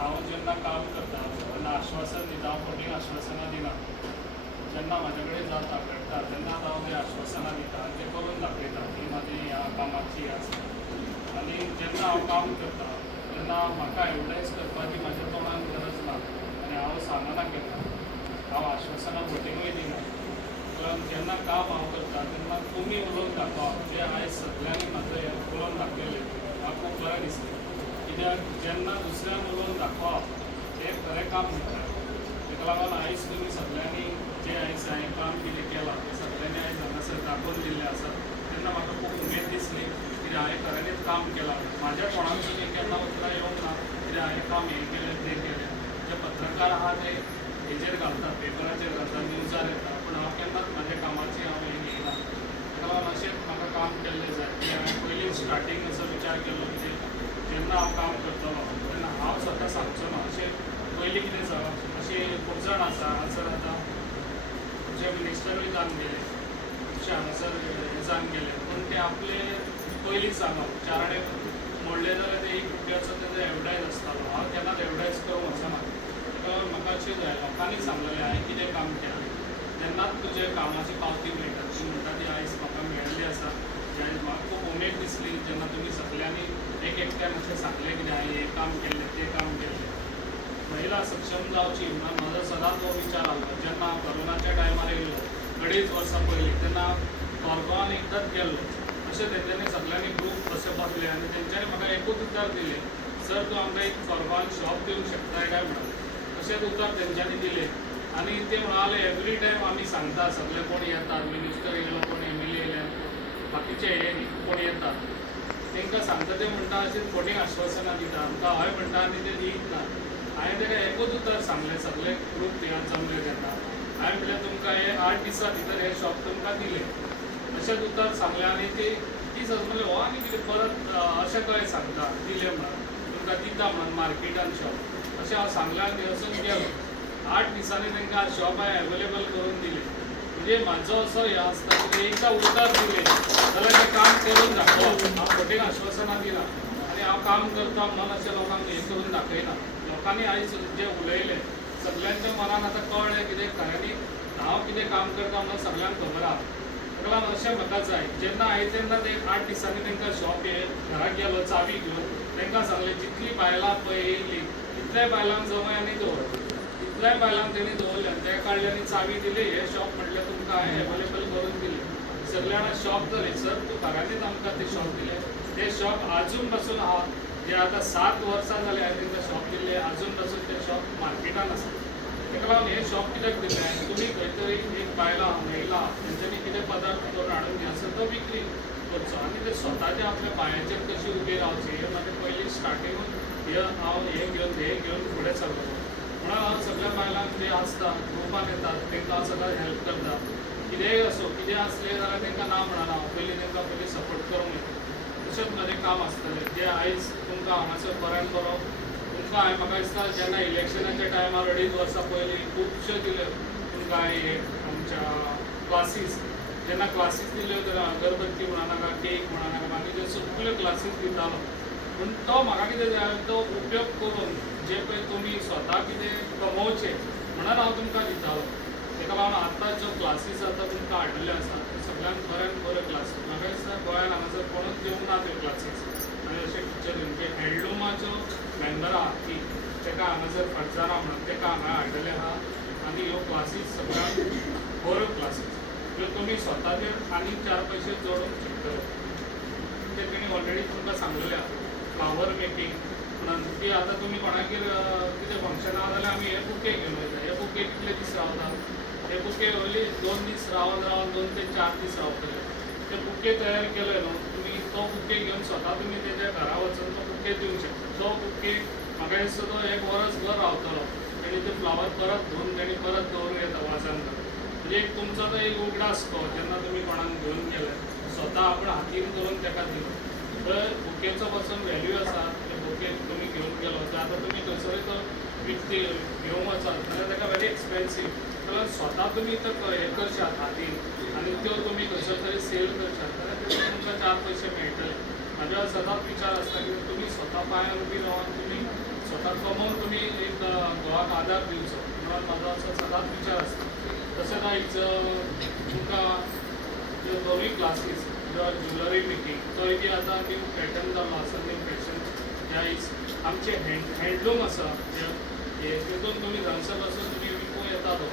हांव जेन्ना काम करता तेन्ना आश्वासन दिता, फटींग आश्वासनां दिना. जेन्ना म्हाजे कडेन जाता घडटा तेन्ना हांव तें आश्वासनां दिता आनी तें करून दाखयता ही म्हाजी ह्या कामाची आसा. आनी जेन्ना हांव काम करता तेन्ना म्हाका एडवर्टायज करपाची म्हाज्या तोंडान गरज ना आनी हांव सांगना केन्ना. हांव आश्वासनां फटींगूय दिना. कारण जेन्ना काम हांव करता तेन्ना तुमी उलोवन दाखोवप जें आयज सगळ्यांनी म्हाजो हें उलोवन दाखयलें म्हाका खूब बरें दिसलें. कित्याक जेन्ना दुसऱ्यांक उलोवन दाखोवप हें खरें काम न्हय. ताका लागून आयज तुमी सगळ्यांनी जें आयज हांवें काम कितें केलां तें सगळ्यांनी आयज हांगासर दाखोवन दिल्लें आसा. तेन्ना म्हाका खूब उमेद दिसली कित्याक हांवें खऱ्यांनीच काम केलां. म्हाज्या तोंडान सुद्दां केन्ना उतरां येवंक ना कित्याक हांवें काम हें केलें तें केलें. जे पत्रकार आहा ते हेजेर घालतात, पेपराचेर घालतात, न्यूजार येता, पूण हांव केन्नाच म्हाज्या कामाची हांव हें घेयना. ताका लागून अशेंच म्हाका काम केल्लें जाय. की हांवें पयलीं स्टार्टींग असो विचार केल्लो की जेन्ना हांव काम करतलो तेन्ना हांव स्वता सांगचो ना. अशें पयलीं कितें जालां अशें खूब जाण आसा हांगासर आतां जे मिनिस्टरूय जावन गेले, खुबशे हांगासर हे जावन गेले, पूण ते आपले पयलींच सांगप चाराणें मोडले जाल्यार ते ₹1 तेजो एडवर्टायज आसतालो. हांव केन्नाच एडवर्टायज करूंक वचना. ताका लागून म्हाका अशें जाय लोकांनी सांगलेलें हांवें कितें काम केलें तेन्नाच तुजे कामाची पावती मेळटा. ती म्हणटा ती आयज म्हाका मेळिल्ली आसा. आयज म्हाका खूब उमेद दिसली जेन्ना तुमी सगळ्यांनी एक एकट्यान अशें सांगलें की हांवें हें काम केल्लें तें काम केल्लें. महिला सक्षम जावची म्हणून म्हाजो सदांच हो विचार आसलो. जेन्ना हांव कोरोनाच्या टायमार येयलो 2.5 वर्सां पयलीं तेन्ना कोरगांवान एकदांच गेल्लो. अशें तेंच्यांनी सगळ्यांनी ग्रूप अशें बसले आनी तेंच्यांनी म्हाका एकूच उतर दिलें, सर तूं आमकां एक कोरगांवान शॉप दिवंक शकताय काय म्हणून. अशेंच उतर तेंच्यांनी दिलें आनी ते म्हणाले एवरी टायम आमी सांगता सगळे कोण येतात, मिनिस्टर येयलो, कोण MLA येयले, बाकीचे हे कोण येतात तांकां सांगता ते म्हणटा अशें फटींग आश्वासनां दिता आमकां हय म्हणटा आनी ते दीत ना. हांवें ताका एकूच उतर सांगलें सगळे ग्रूप जमले तेन्ना. हांवें म्हटलें तुमकां हे 8 दिसां भितर हे शॉप तुमकां दिलें. अशेंच उतर सांगलें आनी ती समजलें हो आनी कितें परत अशें कशें सांगता दिलें म्हणून तुमकां दिता म्हणून मार्केटान शॉप अशें हांव सांगलें आनी वचून गेलो. 8 दिसांनी तांकां शॉप हांवें एवेलेबल करून दिलें. म्हणजे म्हाजो असो हें आसता की एकदां उतर दिलें जाल्यार तें काम करून दाखोवप. हांव फटींग आश्वासनां दिना आनी हांव काम करता म्हणून अशें लोकांक हें करून दाखयना. लोकांनी आयज जें उलयलें सगळ्यांच्या मनान आतां कळ्ळें कितें खऱ्यांनी हांव कितें काम करता म्हणून सगळ्यांक खबर आहा. ताका लागून अशें म्हाका जाय जेन्ना हांवें तेन्ना ते 8 दिसांनी तांकां शॉप हे घराक गेलो चावी घेवन तांकां सांगलें जितलीं बायलां पळय येयलीं तितल्याय बायलांक जमय आनी दवर. इतल्याय बायलांक तेणी दवरलें आनी तेका काडलें आनी चावी दिली. हे शॉप म्हटलें तुमकां हांवें एवेलेबल करून दिलें. सगळे जाणां शॉप जाले सर तूं खऱ्यांनीच आमकां ते शॉप दिलें. ते शॉप आजून पासून आहा. जे आतां 7 वर्सां जालीं हांवें तांकां शॉप दिल्लें आजून पासून ते शॉप मार्केटान आसा. ताका लागून हे शॉप कित्याक दिलें तुमी खंय तरी एक बायलां महिला तेंच्यांनी कितें पदार्थ करून हाडून घेयासर तो विक्री करचो आनी ते स्वताचे आपल्या पांयाचेर कशी उबी रावची हें म्हाजें पयलीं स्टार्टिंगूच हांव हें घेवन फुडें सरलो. म्हणून हांव सगळ्या बायलांक जे आसता ग्रुपान येतात तांकां हांव सगळ्यांक हेल्प करता. कितेंय असो कितें आसलें जाल्यार तांकां ना म्हणना हांव पयलीं सपोर्ट करूंक येता. तशेंच म्हजें काम आसतलें जें आयज तुमकां हांगासर बऱ्यान बरो तुमकां हांवें म्हाका दिसता जेन्ना इलेक्शनाच्या टायमार 2.5 वर्सां पयलीं खुबश्यो दिल्यो तुमकां हांवें आमच्या क्लासीस जेन्ना क्लासीस दिल्यो तेन्ना अगरबत्ती म्हणनाका केक म्हणनाका बाकीच्यो सगळ्यो क्लासीस दितालो. पूण तो म्हाका कितें जाय तो उपयोग करून जे पळय तुमी स्वता कितें कमोवचें म्हणून हांव तुमकां दितालो. ताका लागून आतां ज्यो क्लासीस आतां तुमकां हाडिल्ल्यो आसा त्यो सगळ्यांत बऱ्यान बऱ्यो क्लासीस म्हाका दिसता गोंयांत हांगासर कोणूच दिवंक ना त्यो क्लासीस. आनी अशे टिचरी म्हणजे हँडलुमाच्यो मेंबर आहा ती ताका हांगासर फर्जाना म्हणून ताका हांगा हाडिल्लें आहा आनी ह्यो क्लासीस सगळ्यांत बऱ्यो क्लासीस ज्यो तुमी स्वताचेर आनी 4 पयशे जोडूंक शकतले. ते तेणी ऑलरेडी तुमकां सांगलेलें आहा फ्लावर मेकींग म्हणून ती आतां तुमी कोणागेर कितें फंक्शन आहा जाल्यार आमी हे बुके घेवन वयता. हे बुके कितले दीस रावता हे बुके ओन्ली 2 दीस रावन 2 ते 4 दीस रावतले. ते बुके तयार केले न्हू तुमी तो बुके घेवन स्वता तुमी तेज्या घरा वचून तो बुके दिवंक शकता. तो बुके म्हाका दिसता तो 1 वर्सभर रावतलो. तेणी ते फ्लावर परत धुवन तेणी परत दवरूं येता वासान म्हणजे एक तुमचो तो एक उगडास तो जेन्ना तुमी कोणाक घेवन गेले स्वता आपण हातीन करून ताका दिलो तर बुकेचो पासून व्हॅल्यू आसा. ते बुके तुमी घेवन गेलो तर आतां तुमी खंयसरूय तो विकती घेवंक वचात जाल्यार ताका व्हेरी एक्सपेन्सीव. तर स्वता तुमी तो हें करशात हातीन आनी त्यो तुमी खंयसर तरी सेल करशात जाल्यार तेजे तुमकां 4 पयशे मेळटले. म्हाजो सदांच विचार आसता की तुमी स्वता पांयार उबी रावन तुमी स्वता कमोवन घोवाक आदार दिवचो म्हणून म्हाजो असो सदांच विचार आसता. तशेंच आयज तुमकां ह्यो दोनूय क्लासीस ज्युलरी मेकिंग तो एक आतां न्यू पॅटर्न जाल्लो आसा, न्यू फॅशन जे आयज आमचे हँडलूम आसा जे तितून तुमी थंयसर पासून तुमी विकूं येतालो,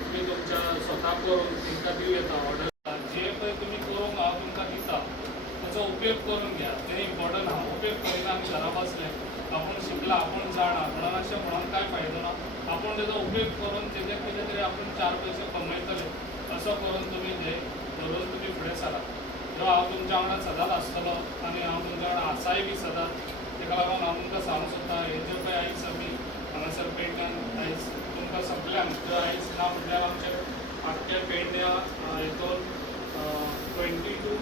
तुमी तुमच्या स्वता करून तांकां दिवं येता ऑर्डर. जे पळय तुमी करूंक हांव तुमकां दिता ताचो उपयोग करून घ्या. तें इम्पॉर्टंट आहा. उपयोग करिना आमी घरा बसले आपूण शिकला आपूण जाणा म्हणून अशें म्हणून काय फायदो ना. आपूण तेजो उपयोग करून तेजे कितें तरी आपूण 4 पयशे कमयतले असो करून तुमी जे धरून तुमी फुडें सरात. जो हांव तुमच्या वांगडा सदांच आसतलो आनी हांव तुमच्या वांगडा आसाय बी सदांच. ताका लागून हांव तुमकां सांगूंक सोदतां हे जे पळय आयज आमी हांगासर पेडण्यान आयज तुमकां सगळ्यांक जो आयज ना म्हणल्यार आमचे आख्ख्या पेडण्या हितून 22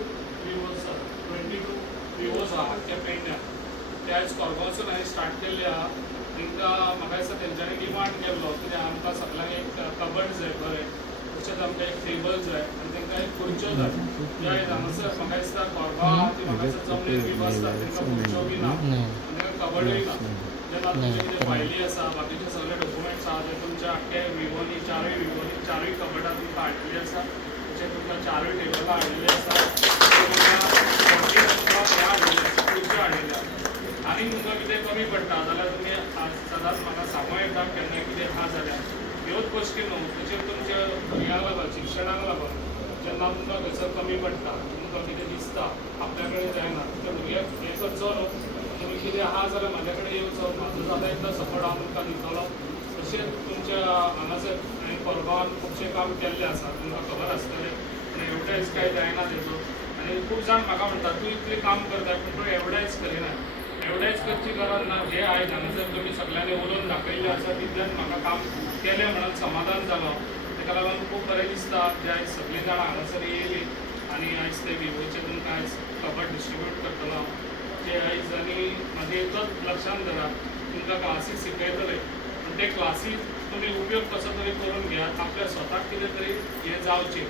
विवोज आहा आख्ख्या पेडण्याक. ते आयज कोरगांवसून हांवें स्टार्ट केल्ले आहा. तांकां म्हाका दिसता तेंच्यांनी डिमांड केल्लो कित्याक आमकां सगळ्यांक एक कबड जाय बरें, तशेंच आमकां एक टेबल जाय आनी तांकां एक खुर्च्यो जाय. जे आयज हांगासर म्हाका दिसता कोरगांव आहा ती म्हाका दिसता जमनीर बी बसतात तांकां खुर्च्यो बी ना आनी तांकां कबडूय ना. जेन्ना तुमचे कितें फायली आसा बाकीचे सगळे डॉक्युमेंट्स आहा ते तुमच्या आख्ख्या विवोनी चारूय कबडां तुमकां हाडिल्लीं आसा. तशेंच तुमकां 4 टेबलां हाडिल्लीं आसा. खुर्च्यो हाडिल्ल्या आनी तुमकां कितें कमी पडटा जाल्यार तुमी सदांच म्हाका सांगूं येता केन्ना कितें आहा जाल्यार. ह्योच गोश्टी न्हू, तशेंच तुमच्या भुरग्यांक लागून शिक्षणाक लागून जेन्ना तुमकां खंयसर कमी पडटा तुमकां कितें दिसता आपल्या कडेन जायना त्या भुरग्याक हें करचो न्हू. तुमी कितें आहा जाल्यार म्हाज्या कडेन येवचो, म्हाजो जाता एकदां सपोर्ट हांव तुमकां दितलो. तशेंच तुमच्या हांगासर हांवें कोरगांवान खुबशें काम केल्लें आसा तुमकां खबर आसतलें. आनी एडवर्टायज कांय जायना तेजो. आनी खूब जाण म्हाका म्हणटा तूं इतलें काम करता पूण तूं एडवर्टायज करिना. एडवर्टायज करची गरज ना. जे आयज हांगासर तुमी सगळ्यांनी उलोवन दाखयल्लें आसा तितल्यान म्हाका काम केलें म्हणून समाधान जालो. ताका लागून खूब बरें दिसता जे आयज सगळीं जाणां हांगासर येयलीं आनी आयज ते विवोचे तुमकां आयज कबड डिस्ट्रिब्यूट करतलो. जे आयज आनी म्हाजें एकच लक्षांत धरा तुमकां क्लासीस शिकयतले पूण ते क्लासीस तुमी उपयोग कसो तरी करून घेयात. आपल्या स्वताक कितें तरी हें जावचें,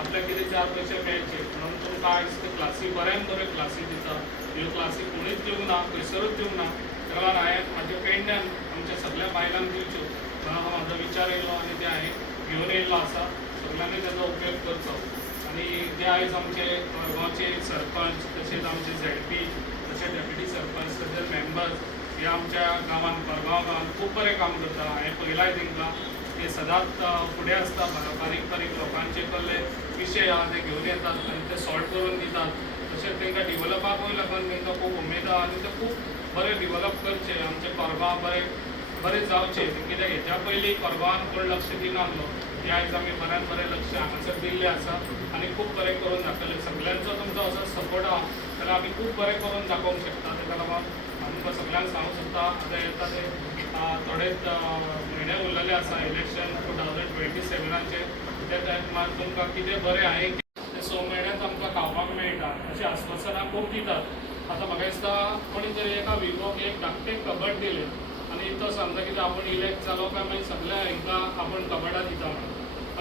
आपल्याक कितें 4 पयशे मेळचे म्हणून तुमकां आयज ते क्लासी बऱ्यान बऱ्यो क्लासी दिता. ह्यो क्लासी कोणूच दिवंक ना, खंयसरूच दिवंक ना. ताका लागून हांवें म्हाज्या पेडण्यान आमच्या सगळ्या बायलांक दिवच्यो म्हणून हो म्हाजो विचार येयलो आनी ते हांवें घेवन येयल्लो आसा. सगळ्यांनी तेजो उपयोग करचो. आनी जे आयज आमचे कोरगांवचे सरपंच तशेंच आमचे ZP तशेंच डेप्युटी सरपंच तशेंच मेंबर्स हे आमच्या गांवांत कोरगांव गांवांत खूब बरें काम करता. हांवें पळयलाय तांकां ते सदांच फुडें आसता. बारीक लोकांचे कसले विशय आहा ते घेवन येतात आनी ते सॉल्व करून दितात. तशेंच तांकां डिवलपाकूय लागून तांकां खूब उमेद आहा आनी ते खूब बरें डिवलप करचे आमचें कोरगांव बरें जावचें. कित्याक हेच्या पयलीं कोरगांवान कोण लक्ष दिनासलो ते आयज आमी बऱ्यान बरें लक्ष हांगासर दिल्लें आसा आनी खूब बरें करून दाखयलें. सगळ्यांचो तुमचो असो सपोर्ट आहा जाल्यार आमी खूब बरें करून दाखोवंक शकता. ताका लागून हांव तुमकां सगळ्यांक सांगूंक सोदता आतां येता ते थोडेच म्हयने उरलेले आसा इलेक्शन 2027चे. त्या टायमार तुमकां कितें बरें हांवें ते 6 म्हयन्यांत आमकां खावपाक मेळटा अशीं आश्वासनां खूब दितात. आतां म्हाका दिसता कोणी तरी एका विवोक एक धाकटें कबड दिलें आनी तो सांगता कितें आपूण इलेक्ट जालो काय मागीर सगळ्या हांकां आपूण कबडां दिता म्हणून.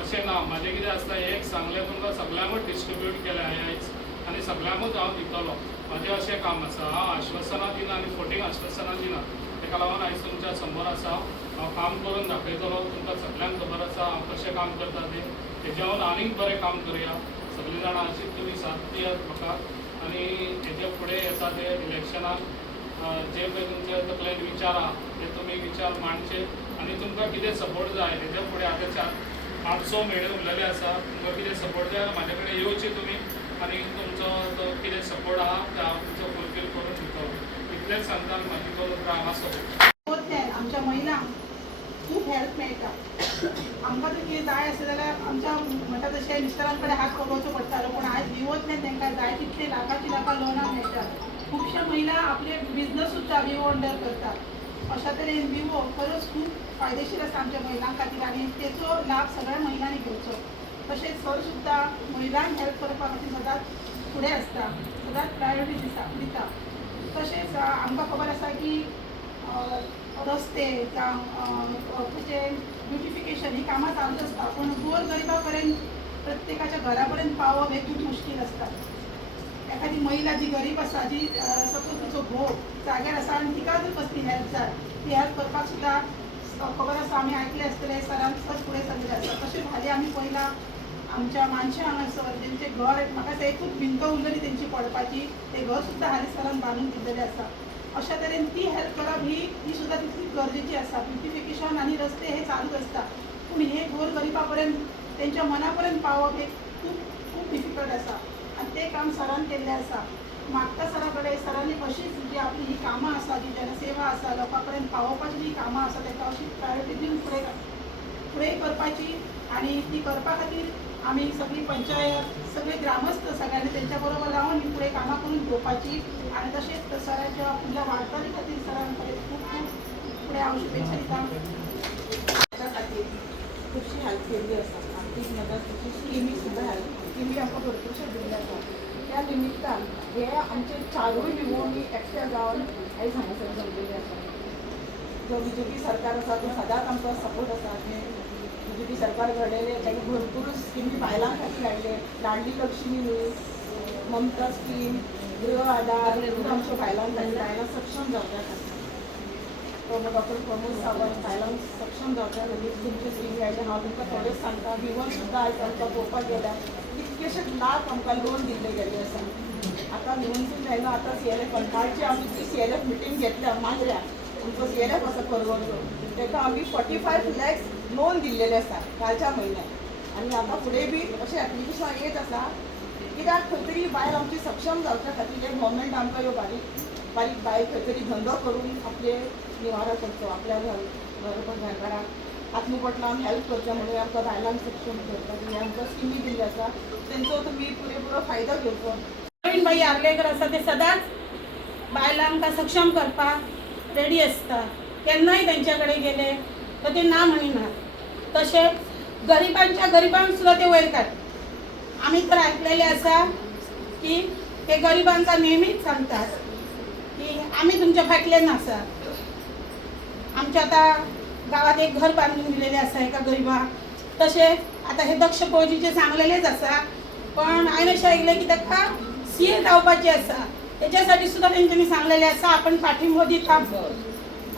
अशें ना. म्हाजें कितें आसता एक सांगलें तुमकां सगळ्यांकूच डिस्ट्रिब्यूट केलें हांवें आयज आनी सगळ्यांकूच हांव दितलो. म्हाजें अशें काम आसा. हांव आश्वासनां दिना आनी फोटींग आश्वासनां दिना. ताका लागून आयज तुमच्या समोर आसा. हांव काम करून दाखयतलो. तुमकां सगळ्यांक खबर आसा हांव कशें काम करता तें. हेज्या वरून आनीक बरें काम करया. सगळीं जाणां अशीच तुमी साथ दियात म्हाका आनी हेजे फुडें येता ते इलेक्शनाक जे पळय तुमचे तकलेंत विचार आहा ते तुमी विचार मांडचे आनी तुमकां कितें सपोर्ट जाय हेजे फुडें आतां 500 म्हयने उरलेले आसा. तुमकां कितें सपोर्ट जाय म्हाजे कडेन येवचें तुमी आनी तुमचो तो कितें सपोर्ट आहा ते हांव तुमचो फुलफील करून दितलो. इतलेंच सांगता आनी म्हाजी तो हांगासर आमच्या महिलांक खूब हेल्प मेळटा. आमकां जर कितें जाय आसलें जाल्यार आमच्या म्हणटा तशें मिस्टरां कडेन हात पकडचो पडटालो पूण आयज विवोंतल्यान तांकां जाय तितले लाखाची लोनां मेळटात. खुबश्यो महिला आपले बिझनस सुद्दां विवो अंडर करतात. अशा तरेन विवो खरोच खूब फायदेशीर आसा आमच्या महिलां खातीर आनी तेचो लाभ सगळ्या महिलांनी घेवचो. तशेंच सर सुद्दां महिलांक हेल्प करपा खातीर सदांच फुडें आसता, सदांच प्रायोरिटी दिता. तशेंच आमकां खबर आसा की रस्ते जावं ब्युटिफिकेशन ही कामां चालूच आसता पूण गोर गरिबा पर्यंत प्रत्येकाच्या घरा पर्यंत पावप हें खूब मुश्कील आसता. एखादी महिला जी गरीब आसा जी सपोज तिचो घोव जाग्यार आसा आनी तिका जर कसली हेल्प जाय ती हेल्प करपाक सुद्दां खबर आसा आमी ऐकले आसतले सरांच पुढे सांगले आसा तशें भाली आमी पहिला आमच्या मानशे हांगासर तेंचे घर म्हाका ते एकूच भिंत उरलेली तेंची पडपाची ते घर सुद्दां हाली सरान बांदून दिल्लेलें आसा अशा तरेन ती हेल्प करप ही सुद्दां तितलीच गरजेची आसा ब्युटिफिकेशन आनी रस्ते हे चालूच आसता पूण हे गोरगरिबा पर्यंत तेंच्या मना पर्यंत पावप हे खूब डिफिकल्ट आसा आनी ते काम सरान केल्लें आसा मागता सरा कडेन सरांनी अशीच जी आपली ही कामां आसा जी जनसेवा आसा लोकां पर्यंत पावोवपाची जी कामां आसा ताका अशी प्रायोरिटी दिवन फुडें करपाची आनी ती करपा खातीर आमी सगळी पंचायत सगळे ग्रामस्थ सगळ्यांनी तेंच्या बरोबर रावन ही फुडें कामां करून घेवपाची आनी तशेंच सरांच्या फुडल्या वाटचाली खातीर सरान खूब फुडें हांव शुभेच्छा दिता त्या खातीर खुबशी हेल्प केल्ली आसा आर्थीक मदत स्किमी सुद्दां हेल्प स्किमी आमकां भरपूरशे दिल्ले आसा त्या निमित्तान हे आमचे चारूय विवोणी एकट्या जावन आयज हांगासर जमलेले आसा जो BJP सरकार आसा तो सदांच आमचो सपोर्ट आसा BJP सरकार घडयले ताणें भरपूर स्किमी बायलां खातीर हाडले लाडली लक्ष्मी न्हू ममता स्कीम गृह आधार आमच्या बायलांक बायलां सक्षम जावच्या खातीर डॉक्टर प्रमोद सावंत बायलांक सक्षम जावच्या खातीर तुमचे स्किमी हाडले हांव तुमकां थोडेच सांगता विवोन सुद्दां आयज आमकां पळोवपाक गेल्यार कितकेशेच लाख आमकां लोन दिल्ले गेल्ले आसा आतां लोनसून जायना आतां CLF कालची आमी ती CLF मिटींग घेतल्या मांद्र्या आमचो CLF आसा परवडचो ताका आमी 45 lakhs लोन दिल्लेले आसा कालच्या म्हयन्यात आनी आतां फुडें बी अशें एप्लिकेशन येत आसा कित्याक खंय तरी बायल आमची सक्षम जावच्या खातीर हे गव्हर्मेंट आमकां ह्यो बारीक बारीक बायल खंय तरी धंदो करून आपले निवारो करचो आपल्या घराक आत्मपटलान हेल्प करचें म्हणून आमकां बायलांक सक्षम करपाक आमकां स्किमी दिल्ली आसा तेंचो तुमी पुरेपूर फायदो घेवचो प्रवीण भाई आर्लेकर आसा ते सदांच बायलांक सक्षम करपाक रेडी आसता केन्नाय तेंच्या कडेन गेले तर ते ना म्हणिनात तशेंच गरिबांक सुद्दां ते वयतात आमी तर आयकलेले आसा की ते गरिबांका नेहमीच सांगतात की आमी तुमच्या फाटल्यान आसा आमच्या आतां गावात एक घर बांधून दिलेले आसा एका गरिबाक तशेंच आतां हे दक्ष फौजीचे सांगलेलेच आसा पण हांवें अशें आयकलें की ताका CA जावपाचें आसा तेच्यासाठी सुद्दां तेंच्यांनी सांगलेलें आसा आपण पाठिंबो दिता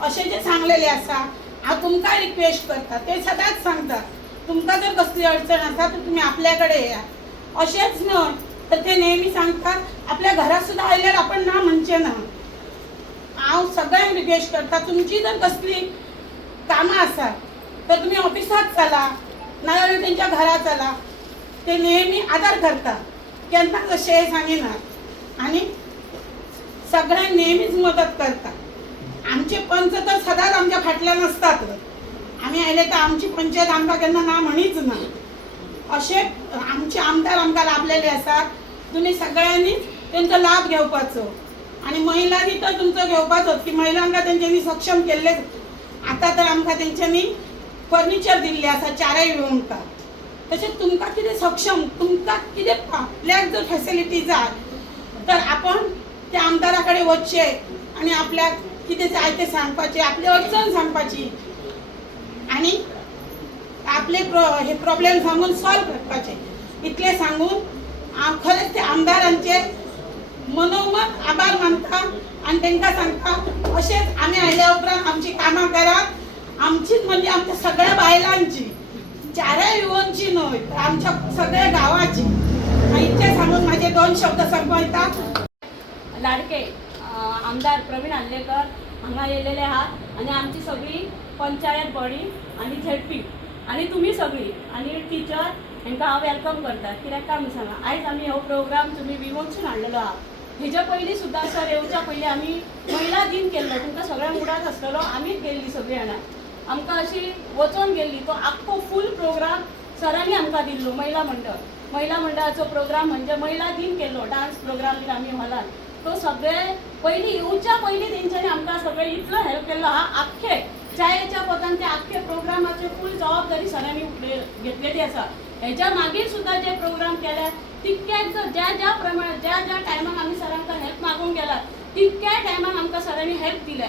अशें जें सांगलेलें आसा हांव तुमकां रिक्वेस्ट करता ते सदांच सांगता तुमकां जर कसली अडचण आसा तर तुमी आपल्या कडेन येया अशेंच न्हय तर ते नेहमी सांगतात आपल्या घरात सुद्दां आयल्यार आपण ना म्हणचें ना हांव सगळ्यांक रिक्वेस्ट करता तुमची जर कसली कामां आसा तर तुम्ही ऑफिसात चला नाजाल्यार तेंच्या घरा चला ते नेहमी आदार करता केन्नाच अशें सांगिनात आनी सगळ्यांक नेहमीच मदत करता आमचे पंच तर सदांच आमच्या फाटल्यान आसतात आमी आयले तर आमची पंचायत आमकां केन्ना ना म्हणीच ना अशे आमचे आमदार आमकां लाभलेले आसात तुमी सगळ्यांनीच तेंचो लाभ घेवपाचो आनी महिलांनी तर तुमचो घेवपाचोच की महिलांका तेंच्यांनी सक्षम केल्ले आतां तर आमकां तेंच्यांनी फर्निचर दिल्ले आसा चारय विवोंका तशेंच तुमकां कितें सक्षम तुमकां कितें आपल्याक जर फॅसिलिटी जाय तर आपण त्या आमदारा कडेन वचचें आनी आपल्याक कितें जाय तें सांगपाचें आपली अडचण सांगपाची आनी आपले हे प्रॉब्लेम सांगून सॉल्व करपाचें इतलें सांगून हांव खरेंच त्या आमदारांचे मनोमन आभार मानता आनी तांकां सांगता अशेंच आमी आयल्या उपरांत आमची कामां करात आमचीच म्हणजे आमच्या सगळ्या बायलांची चारय विवोंची न्हय तर आमच्या सगळ्या गांवाची इतलें सांगून म्हाजे 2 शब्द संपयता लाडके आमदार प्रवीण आर्लेकर हांगा येयलेले आहात आनी आमची सगळी पंचायत बॉडी आनी ZP आनी तुमी सगळी आनी टिचर हांकां हांव वेलकम करता कित्याक काय म्हणून सांगा आयज आमी हो प्रोग्राम तुमी विवोंतसून हाडलेलो आहा हेच्या पयलीं सुद्दां सर येवच्या पयलीं आमी महिला दिन केल्लो तुमकां सगळ्यांक मुडात आसतलो आमीच गेल्ली सगळीं जाणां आमकां अशी वचोन गेल्ली तो आख्खो फूल प्रोग्राम सरांनी आमकां दिल्लो महिला मंडळाचो प्रोग्राम म्हणजे महिला दिन केल्लो डान्स प्रोग्राम बी आमी हॉलान तो सगळे पयलीं येवच्या पयलीं तेंच्यांनी आमकां सगळे इतलो हेल्प केल्लो आहा आख्खे चायेच्या पोतान ते आख्खे प्रोग्रामाची फूल जबाबदारी सरांनी घेतलेली आसा हेच्या मागीर सुद्दां जे प्रोग्राम केल्या तितक्याच ज्या प्रमाणे ज्या टायमाक आमी सरांका हेल्प मागूंक गेला तितक्या टायमाक आमकां सरांनी हेल्प दिले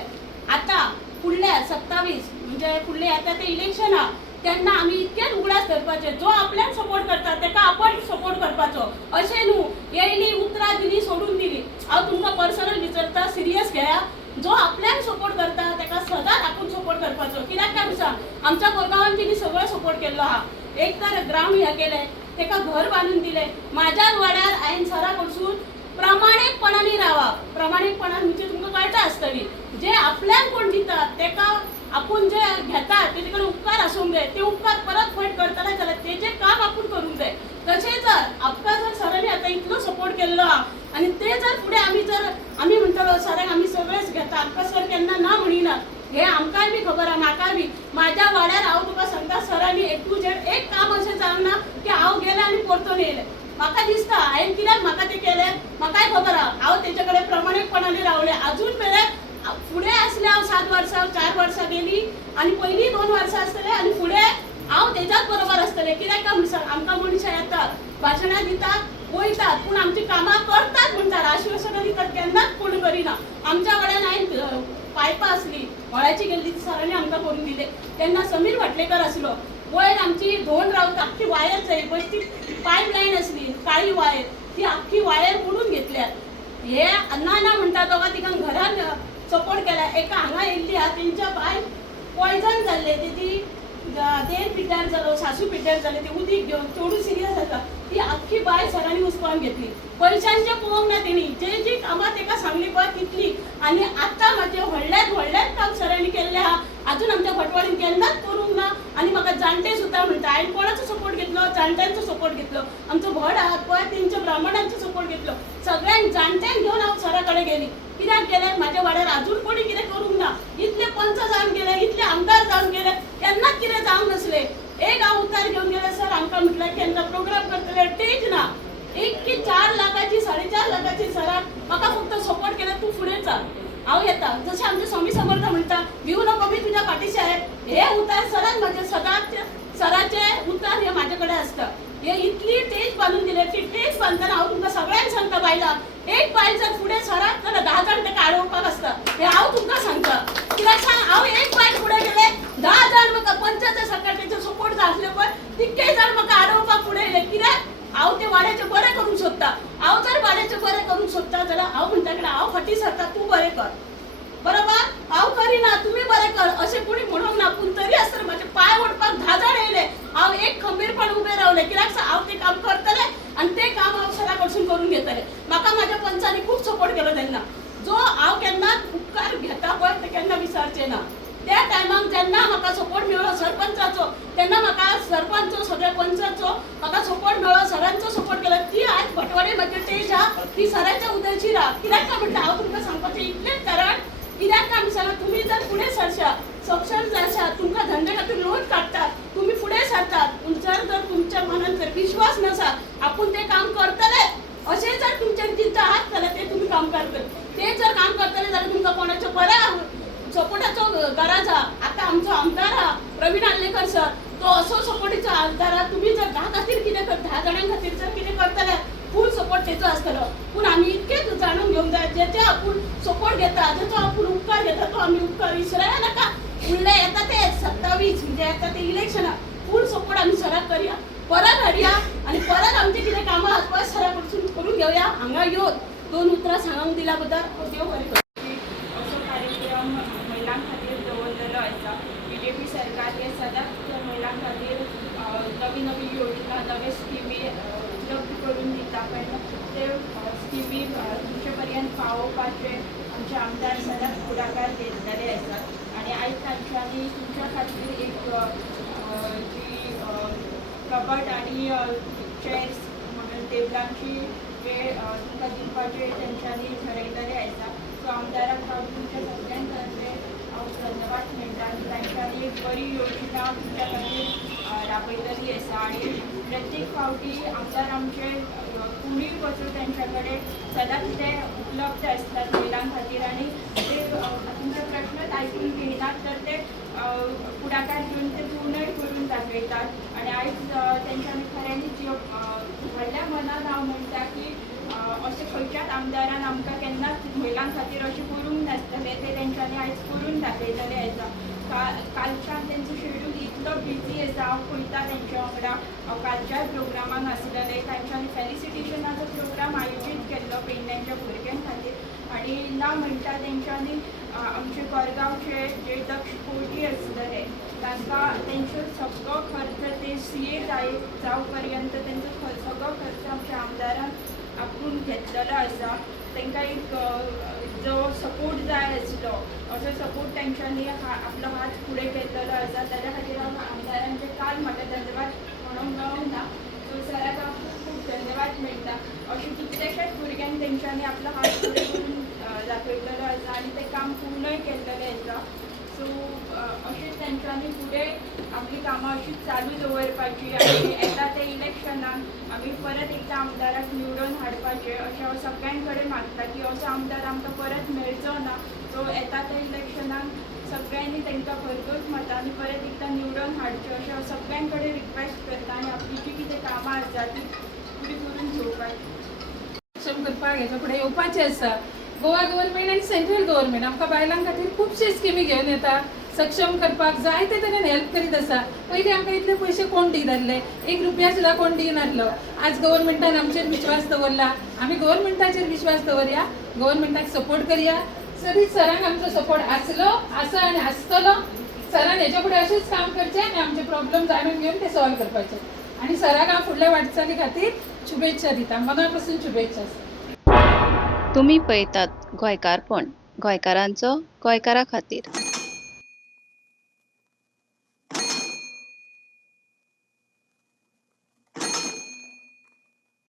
आतां फुडल्या 27 म्हणजे फुडले येता ते इलेक्शन आहा तेन्ना आमी इतकेच उगडास करपाचे जो आपल्याक सपोर्ट करता ताका आपण सपोर्ट करपाचो अशें न्हू येयली उतरां दिली सोडून दिली हांव तुमकां पर्सनल विचारता सिरियस घेया जो आपल्याक सपोर्ट करता ताका सदांच आपूण सपोर्ट करपाचो. कित्याक काय म्हणसा आमच्या गोरगांवान तिने सगळो सपोर्ट केल्लो हा. एक तर ग्राउंड हे केले, तेका घर बांधून दिले. माझ्या वाड्यार हांवें सरा कडसून प्रामाणीकपणाने रावा. प्रामाणीकपणान म्हणजे तुमकां कळटा आसतली, जे आपल्याक कोण दिता तेका आपण जे घेतात तेजे कडेन उपकार आसूंक जाय. ते उपकार परत फट करतले जाल्यार तेजें काम आपण करूंक जाय. तशें जर आमकां जर सरांनी आतां इतलो सपोर्ट केल्लो आहा आनी ते जर फुडें आमी म्हणटलो सरांक आमी सगळेच घेता, आमकां सर केन्ना ना म्हणिना, हे आमकांय बी खबर आहा, म्हाकाय बी. म्हाज्या वाड्यार हांव तुका सांगता सरांनी A to Z एक काम अशें जावंक ना की हांव गेलें आनी परतून येयलें. म्हाका दिसता हांवें कित्याक म्हाका तें केलें म्हाकाय खबर आहा. हांव तेजे कडेन प्रामाणीकपणाने रावलें. आजून मेरेन फुडें आसलें हांव 7 वर्सां 4 वर्सां गेली आनी पयलीं 2 वर्सां आसतलें आनी फुडें हांव तेज्याच बरोबर आसतलें. कित्याक काय म्हणसा आमकां मनशां येतात, भाशणां दितात, वयतात, पूण आमची कामां करतात म्हणटात. आश्वासनां दितात केन्नाच पूर्ण करिना. आमच्या वाड्यान हांवें पायपां आसली व्हळाची गेल्ली ती सरांनी आमकां करून दिले. तेन्ना समीर भटलेकर आसलो. वयर आमची धोंड रावता आख्खी वायर जाय पळय ती पायप लायन आसली काळी वायर, ती आख्खी वायर मोडून घेतल्यात. हे ना ना म्हणटा दोगां तिका घरान सपोर्ट केला. एका हांगा येयल्ली आहा तेंच्या बाय पॉयझन जाल्ले, ती देर पिड्ड्यार जालो, सासू पिड्ड्यार जाले, ते उदीक घेवन चोडू सिरियस आसा. ती आख्खी बाय सरांनी उस्पावन घेतली. पयशांचे पळोवंक ना तेणी, जी कामां तेका सांगली पळय तितली. आनी आतां म्हाजे व्हडल्यात काम सरांनी केल्लें आहा. आजून आमच्या भटवाडीन केन्नाच करूंक ना. आनी म्हाका जाणटे सुद्दां म्हणटा हांवें कोणाचो सपोर्ट घेतलो, जाणट्यांचो सपोर्ट घेतलो. आमचो भट आहात पळय तेंच्या ब्राह्मणांचो सपोर्ट घेतलो. सगळ्यांक जाणट्यांक घेवन हांव सरा कडेन गेली. कित्याक गेलें म्हाज्या वाड्यार आजून कोणी कितें करूंक ना. इतले पंच जावन गेले, इतले आमदार जावन गेले, केन्नाच कितें जावंक नसलें. एक हांव उतार घेवन गेले, सर आमकां म्हटलें केन्ना प्रोग्राम करतले स्टेज ना. एक की 4 लाखाची 4.5 लाखाची सरान म्हाका फक्त सपोर्ट केला, तूं फुडें चल हांव येता. जशें आमचे स्वामी समर्थ म्हणटा भिवू नको मी तुज्या फाटीशी आहे. हे उतार सरान म्हाजे सदांच सराचे उतार हे म्हाजे कडेन आसता. हे इतली टेज बांदून दिले. ती टेज बांदतना हांव तुमकां सगळ्यांक सांगता बायलां, एक बायल जर फुडें सरात जाल्यार 10 जाण तेका आडोवपाक आसता. हे हांव तुमकां सांगता. कित्याक सांग हांव एक बायल फुडें गेले 10 जाण म्हाका पंचायत सकाळचे सपोर्ट जाय आसले पळय तितके जाण म्हाका आडोवपाक फुडें येयले. कित्याक हांव ते वाड्याचें बरें करूंक सोदता. हांव जर वाड्याचें बरें करूंक सोदता जाल्यार हांव म्हणटा की हांव फाटीं सरता, तूं बरें कर. बरोबर हांव करिना, तुमी बरें कर अशें कोणी म्हणूंक ना. पूण तरी आसतना म्हाजे पांय ओडपाक 10 जाण येयले. हांव एक खंबीरपण उबें रावलें. कित्याक हांव तें काम करतलें आनी तें काम हांव सरा कडसून करून घेतलें. म्हाका म्हाज्या पंचांनी खूब सपोर्ट केलो तेन्ना. जो हांव केन्नाच उपकार घेता पळय ते केन्ना विसरचें ना. त्या टायमाक जेन्ना म्हाका सपोर्ट मेळ्ळो सरपंचाचो तेन्ना म्हाका सरपंच सगळ्या पंचाचो म्हाका सपोर्ट मेळ्ळो, सरांचो सपोर्ट केलो. ती आज भटवाडी म्हाजी टेज आहा ती सरांच्या उदरचीर आहा. कित्याक काय म्हणटा हांव तुमकां सांगपाचें इतलेंच कारण. कित्याक काय सांगा तुम्ही जर फुडें सरशा सक्षम जाशात, तुमकां धंदे खातीर लोन काडटात, तुम्ही फुडें सरतात. पूण जर तुमच्या मनात जर विश्वास नसा आपूण तें काम करतले अशें जर तुमचेर चिंता आहात जाल्यार ते तुमी काम करतले. ते जर काम करतले जाल्यार तुमकां कोणाचो बऱ्या सपोर्टाचो गरज आहा. आतां आमचो आमदार आहा प्रवीण आल्लेकर सर, तो असो सपोर्टीचो आमदार आहा. तुमी जर 10 खातीर कितें 10 जाणां खातीर जर कितें करतले फूल सपोर्ट तेचो आसतलो. पूण आमी इतकेच जाणून घेवंक जाय जेचे आपूण सपोर्ट घेता, जेचो आपूण उपकार घेता तो आमी उपकार विसरायला नाका. फुडले येता ते 27 म्हणजे येता ते इलेक्शनाक फूल सपोर्ट आमी सराक करया, परत हाडया आनी परत आमचे कितें कामां आसा पळय सरा कडसून करून घेवया. हांगा येवन 2 उतरां सांगूंक दिल्या बद्दल देव बरें करूं. असो कार्यक्रम महिलां खातीर दवरलेलो आसा. BJP सरकार हे सदांच महिलां खातीर नवी नवी योजना, नवे स्किमी उपलब्ध करून दिता. पण ते स्किमी तुमचे पर्यंत पावोवपाचे आमचे आमदार सदांच फुडाकार घेतलेले आसात. आनी आयज तांच्यांनी तुमच्या खातीर एक जी कबट आनी चेअर्स म्हणून टेबलांची वेळ तुमकां दिवपाचे तेंच्यांनी ठरयलेले आसा. सो आमदाराक हांव तुमच्या सगळ्यां खातीर हांव धन्यवाद म्हणटा. तांच्यांनी एक बरी योजना तुमच्या खातीर राबयलेली आसा. आनी प्रत्येक फावटी आमदार आमचे कुणीय वचून तेंच्या कडेन सदांच ते उपलब्ध आसतात महिलां खातीर. आनी ते तुमचे प्रश्नच आयकून घेयनात तर ते फुडाकार घेवन ते पूर्णय करून दाखयतात. आनी आयज तेंच्यांनी खऱ्यांनीच व्हडल्या मनान हांव म्हणटा की अशें खंयच्याच आमदारान आमकां केन्नाच महिलां खातीर अशें करूंक नासतलें. ते तेंच्यांनी आयज करून दाखयलेलें आसा. कालच्यान तेंचो शेड्यूल इतलो बिजी आसा. हांव पळयता तेंच्या वांगडा हांव कालच्याच प्रोग्रामाक आसलेलें. तांच्यांनी फेलिसिटेशनाचो प्रोग्राम आयोजीत केल्लो पेडण्यांच्या भुरग्यां खातीर. आनी ना म्हणटा तेंच्यांनी आमचे कोरगांवचे जे दक्ष कोटी आसा तांकां तेंचो सगळो खर्च ते CA जावपर्यंत तेंचो सगळो खर्च आमच्या आमदारान आपूण घेतलेलो आसा. तांकां एक जो सपोर्ट जाय आसलो असो सपोर्ट तेंच्यांनी आपलो हात फुडें केल्लो आसा. ताज्या खातीर हांव आमदारांचे काल म्हाका धन्यवाद म्हणूंक मेळूंक ना. सो सराक हांव खूब खूब धन्यवाद मेळटा. अशें कितलेशेच भुरग्यांक तेंच्यांनी आपलो हात फुडें करून दाखयलेलो आसा आनी तें काम पूर्णय केल्लेलें आसा. सो अशेंच तेंच्यांनी फुडें आपली कामां अशीच चालू दवरपाची आनी येता ते इलेक्शनाक आमी परत एकदां आमदाराक निवडून हाडपाचें अशें हांव सगळ्यां कडेन मागता की असो आमदार आमकां परत मेळचो ना. सो येता त्या इलेक्शनाक सगळ्यांनी तांकां भरघोस मतांनी परत एकदां निवडून हाडचें अशें हांव सगळ्यां कडेन रिक्वेस्ट करता आनी आपली जी कितें कामां आसा ती पुरी करून घेवपाची. सक्षम करपाक हेच्या फुडें येवपाचें आसा. गोवा गव्हर्मेंट आनी सेंट्रल गव्हर्मेंट आमकां बायलां खातीर खुबशे स्किमी घेवन येता. सक्षम करपाक जायते तरेन हेल्प करीत आसा. पयलीं आमकां इतले पयशे कोण दिनासले, 1 रुपया सुद्दां कोण दिनासलो. आज गव्हर्मेंटान आमचेर विश्वास दवरला. आमी गव्हर्मेंटाचेर विश्वास दवरया, गव्हर्मेंटाक सपोर्ट करया. सरांक आमचो सपोर्ट आसलो, आसा आनी आसतलो. सरान हेच्या फुडें अशेंच काम करचें आनी आमचे प्रॉब्लेम जाणून घेवन ते सॉल्व करपाचे. आनी सराक हांव फुडल्या वाटचाली खातीर शुभेच्छा दिता, मना पासून शुभेच्छा. तुम्ही पळयतात गोंयकारपण, गोंयकारांचो गोंयकारा खातीर.